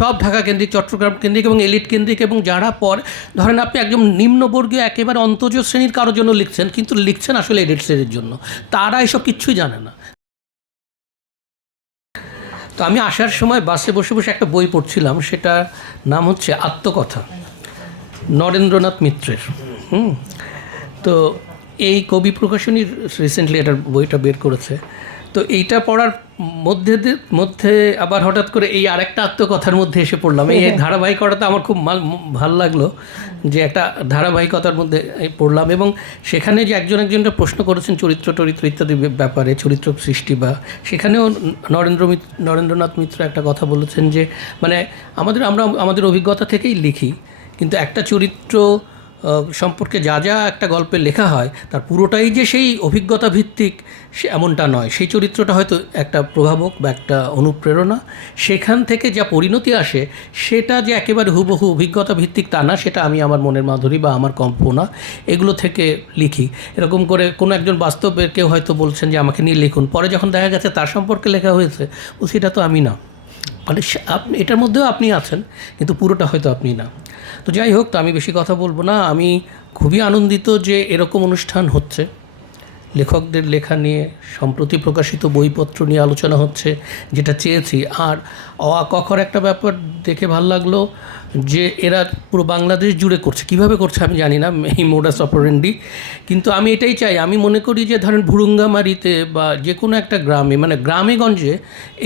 সব ঢাকা কেন্দ্রিক, চট্টগ্রাম কেন্দ্রিক এবং এলিট কেন্দ্রিক, এবং যারা ধরেন আপনি একদম নিম্নবর্গীয় একেবারে অন্তজ শ্রেণীর কারোর জন্য লিখছেন, কিন্তু লিখছেন আসলে এলিট শ্রেণীর জন্য, তারা এসব কিচ্ছুই জানে না। তো আমি আসার সময় বাসে বসে বসে একটা বই পড়ছিলাম, সেটার নাম হচ্ছে আত্মকথা, নরেন্দ্রনাথ মিত্রের। তো এই কবি প্রকাশনীর রিসেন্টলি এটার বইটা বের করেছে। তো এইটা পড়ার মধ্যে আবার হঠাৎ করে এই আরেকটা আত্মকথার মধ্যে এসে পড়লাম। এই ধারাবাহিকতাটা আমার খুব ভালো লাগলো, যে একটা ধারাবাহিকতার মধ্যে পড়লাম, এবং সেখানে যে একজনটা প্রশ্ন করেছেন চরিত্র ইত্যাদি ব্যাপারে, চরিত্র সৃষ্টি, বা সেখানেও নরেন্দ্রনাথ মিত্র একটা কথা বলেছেন যে মানে আমরা আমাদের অভিজ্ঞতা থেকেই লিখি, কিন্তু একটা চরিত্র সম্পর্কে যা একটা গল্পে লেখা হয় তার পুরোটাই যে সেই অভিজ্ঞতা ভিত্তিক সে এমনটা নয়। সেই চরিত্রটা হয়তো একটা প্রভাবক বা একটা অনুপ্রেরণা, সেখান থেকে যা পরিণতি আসে সেটা যে একেবারে হুবহু অভিজ্ঞতা ভিত্তিক তা না, সেটা আমি আমার মনের মাধুরী বা আমার কল্পনা এগুলো থেকে লিখি। এরকম করে কোনো একজন বাস্তবের কেউ হয়তো বলছেন যে আমাকে নিয়ে লিখুন, পরে যখন দেখা গেছে তার সম্পর্কে লেখা হয়েছে, সেটা তো আমি না, মানে আপনি এটার মধ্যেও আপনি আছেন, কিন্তু পুরোটা হয়তো আপনি না। তো যাই হোক, তো আমি বেশি কথা বলবো না। আমি খুবই আনন্দিত যে এরকম অনুষ্ঠান হচ্ছে, লেখকদের লেখা নিয়ে সম্প্রতি প্রকাশিত বইপত্র নিয়ে আলোচনা হচ্ছে, যেটা চেয়েছি। আর অ আ ক খর একটা ব্যাপার দেখে ভালো লাগলো যে এরা পুরো বাংলাদেশ জুড়ে করছে। কিভাবে করছে আমি জানি না, এই মোডাস অপারেন্ডি, কিন্তু আমি এটাই চাই। আমি মনে করি যে ধরেন ভুরুঙ্গামারিতে বা যে কোনো একটা গ্রামে, মানে গ্রামে গঞ্জে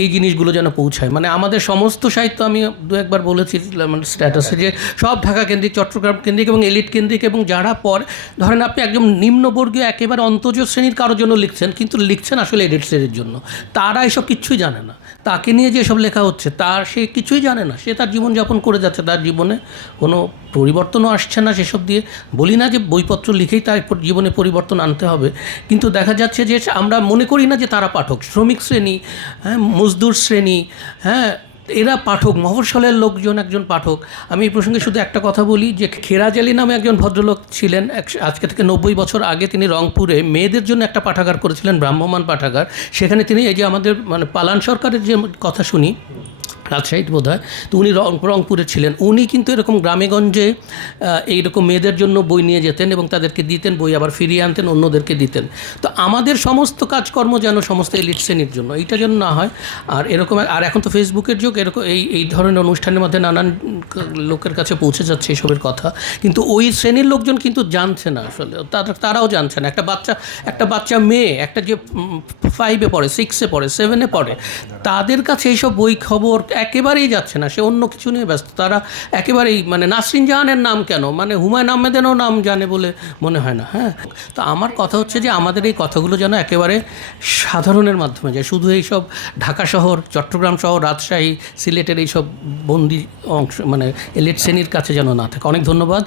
এই জিনিসগুলো যেন পৌঁছায়। মানে আমাদের সমস্ত সাহিত্য, আমি দু একবার বলেছি মানে স্ট্যাটাসে, যে সব ঢাকা কেন্দ্রিক, চট্টগ্রাম কেন্দ্রিক এবং এলিট কেন্দ্রিক, এবং যারা ধরেন আপনি একদম নিম্নবর্গীয় একেবারে অন্তজ শ্রেণীর কারোর জন্য লিখছেন, কিন্তু লিখছেন আসলে এলিট শ্রেণীর জন্য, তারা এসব কিচ্ছুই জানে না। তাকে নিয়ে যে সব লেখা হচ্ছে সে কিছুই জানে না, সে তার জীবনযাপন করে যাচ্ছে, তার জীবনে কোনো পরিবর্তনও আসছে না সেসব দিয়ে। বলি না যে বইপত্র লিখেই তার জীবনে পরিবর্তন আনতে হবে, কিন্তু দেখা যাচ্ছে যে আমরা মনে করি না যে তারা পাঠক। শ্রমিক শ্রেণী, মজদুর শ্রেণী, এরা পাঠক, মফস্বলের লোকজন একজন পাঠক। আমি এই প্রসঙ্গে শুধু একটা কথা বলি, যে খেরাজ আলী নামে একজন ভদ্রলোক ছিলেন, আজকে থেকে 90 বছর আগে তিনি রংপুরে মেয়েদের জন্য একটা পাঠাগার করেছিলেন, ভ্রাম্যমাণ পাঠাগার। সেখানে তিনি এই যে আমাদের মানে পালান সরকারের যে কথা শুনি, রাজশাহীতে বোধ হয়, তো উনি রংপুরে ছিলেন। উনি কিন্তু এরকম গ্রামেগঞ্জে এইরকম মেয়েদের জন্য বই নিয়ে যেতেন এবং তাদেরকে দিতেন, বই আবার ফিরিয়ে আনতেন, অন্যদেরকে দিতেন। তো আমাদের সমস্ত কাজকর্ম যেন সমস্ত এলিট শ্রেণীর জন্য, এইটা যেন না হয়। আর এরকম, আর এখন তো ফেসবুকের যুগ, এরকম এই ধরনের অনুষ্ঠানের মধ্যে নানান লোকের কাছে পৌঁছে যাচ্ছে এইসবের কথা, কিন্তু ওই শ্রেণীর লোকজন কিন্তু জানছে না আসলে, তারাও জানছে না। একটা বাচ্চা মেয়ে, একটা যে 5-এ পড়ে, 6-এ পড়ে, 7-এ পড়ে, তাদের কাছে এইসব বই খবর একেবারেই যাচ্ছে না। সে অন্য কিছু নিয়ে ব্যস্ত। তারা একেবারেই মানে নাসরিন জাহানের নাম কেন, মানে হুমায়ুন আহমেদেরও নাম জানে বলে মনে হয় না। তো আমার কথা হচ্ছে যে আমাদের এই কথাগুলো যেন একেবারে সাধারণের মাধ্যমে যায়, শুধু এইসব ঢাকা শহর, চট্টগ্রাম শহর, রাজশাহী, সিলেটের এইসব বন্দি অংশ, মানে এলিট শ্রেণীর কাছে যেন না থাকে। অনেক ধন্যবাদ।